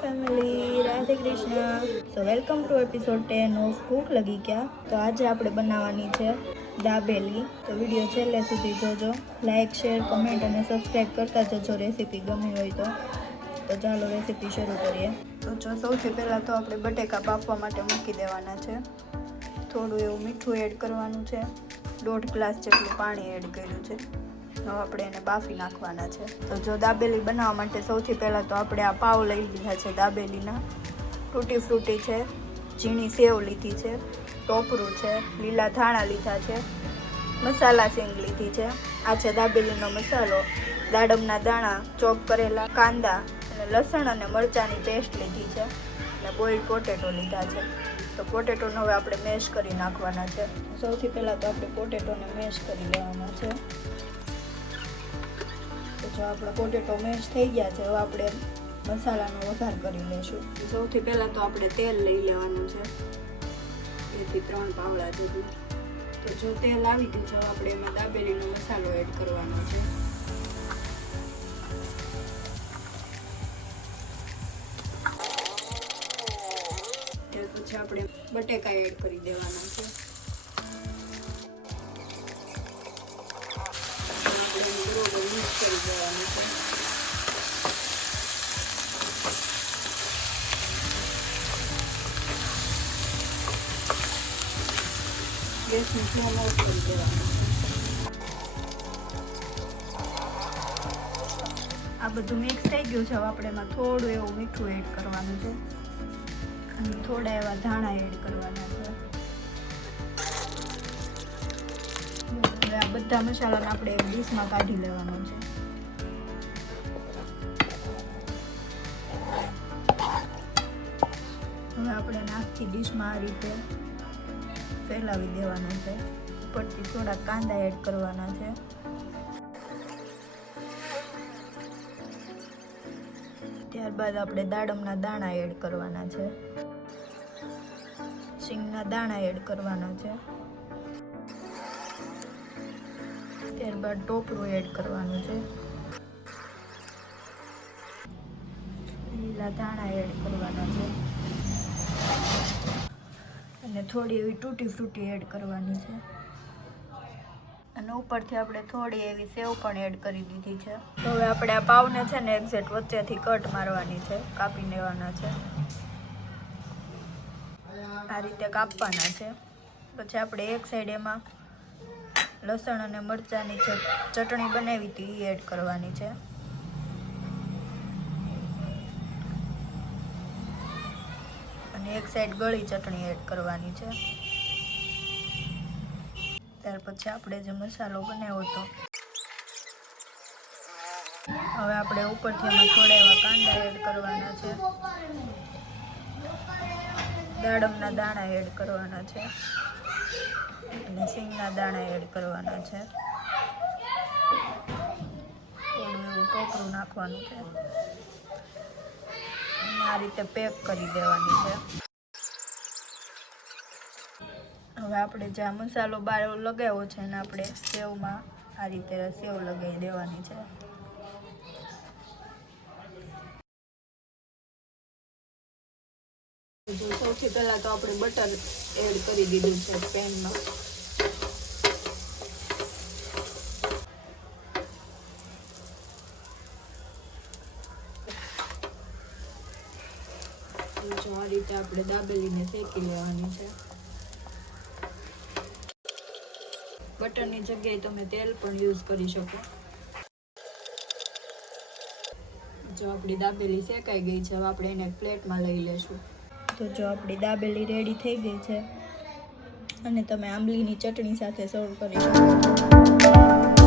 Family, Radhe Krishna. So welcome to episode 10 of ભૂખ લગી ક્યાં. તો આજે આપણે બનાવવાની છે દાબેલી. તો વિડીયો છેલ્લે સુધી જોજો. લાઇક, શેર, કમેન્ટ અને સબસ્ક્રાઈબ કરતા જજો રેસીપી ગમી હોય તો ચાલો રેસીપી શરૂ કરીએ. તો જો સૌથી પહેલાં તો આપણે બટેકા બાફવા માટે મૂકી દેવાના છે. થોડું એવું મીઠું એડ કરવાનું છે. 1.5 ગ્લાસ જેટલું પાણી એડ કર્યું છે. હવે આપણે એને બાફી નાખવાના છે. તો જો દાબેલી બનાવવા માટે સૌથી પહેલાં તો આપણે આ પાવ લઈ લીધા છે દાબેલીના. તૂટી ફ્રૂટી છે, ઝીણી સેવ લીધી છે, ટોપરું છે, લીલા ધાણા લીધા છે, મસાલા સિંગ લીધી છે. આ છે દાબેલીનો મસાલો, દાડમના દાણા, ચોપ કરેલા કાંદા અને લસણ અને મરચાંની પેસ્ટ લીધી છે અને બોઇલ્ડ પોટેટો લીધા છે. તો પોટેટોને હવે આપણે મેશ કરી નાખવાના છે. સૌથી પહેલાં તો આપણે પોટેટોને મેશ કરી લેવાના છે. તો જો આપણા પોટેટો મેશ થઈ ગયા છે, હવે આપણે મસાલાનો વઘાર કરી લઈશું. સૌથી પહેલાં તો આપણે તેલ લઈ લેવાનું છે, 2 થી 3 પાવડા જેટલું. તો જો તેલ આવી ગયું છે, આપણે એમાં દાબેલીનો મસાલો એડ કરવાનો છે. ત્યાર પછી આપણે બટેકા એડ કરી દેવાના છે. મિક્સ કરી દેવાનું છે. ગેસની ફ્લેમ ઓફ કરી દેવાનું છે. આ બધું મિક્સ થઈ ગયું છે. હવે આપણે એમાં થોડું એવું મીઠું એડ કરવાનું છે અને થોડા એવા ધાણા એડ કરવાના છે. હવે આ બધા મસાલાને આપણે એક ડીશમાં કાઢી લેવાનો છે. હવે આપણે આખી ડીશમાં આ રીતે ફેલાવી દેવાનું છે. ઉપરથી થોડા કાંદા એડ કરવાના છે. ત્યારબાદ આપણે દાડમના દાણા એડ કરવાના છે, સિંગના દાણા એડ કરવાના છે. ત્યારબાદ ટોપરું એડ કરવાનું છે, લીલા ધાણા એડ કરવાના છે અને થોડી એવી તૂટી ફ્રૂટી એડ કરવાની છે. અને ઉપરથી આપણે થોડી એવી સેવ પણ એડ કરી દીધી છે. તો હવે આપણે આ પાવને છે ને એક્ઝેક્ટ વચ્ચેથી કટ મારવાની છે, કાપી લેવાના છે. આ રીતે કાપવાના છે. પછી આપણે એક સાઈડ એમાં લસણ અને મરચાંની જે ચટણી બનાવી હતી એ એડ કરવાની છે. અને એક સાઈડ ગળી ચટણી એડ કરવાની છે. ત્યાર પછી આપણે જે મસાલો બનાવ્યો હતો, હવે આપણે ઉપરથી એમાં થોડા એવા કાંદા એડ કરવાના છે, દાડમના દાણા એડ કરવાના છે અને સિંગના દાણા એડ કરવાના છે. થોડું એવું ટોપરું નાખવાનું છે. આ રીતે પેક કરી દેવાની છે. હવે આપણે જે આ મસાલો બહાર લગાવ્યો છે અને આપણે સેવમાં આ રીતે સેવ લગાવી દેવાની છે. સૌથી પહેલાં તો આપણે બટર એડ કરી દીધું છે પેનમાં. જો આ રીતે આપણે દાબેલીને શેકી લેવાની છે. બટરની જગ્યાએ તમે તેલ પણ યુઝ કરી શકો. જો આપણી દાબેલી શેકાઈ ગઈ છે, હવે આપણે એને પ્લેટમાં લઈ લેશું. તો જો આપણી દાબેલી રેડી થઈ ગઈ છે અને તમે આંબલીની ચટણી સાથે સર્વ કરી શકો.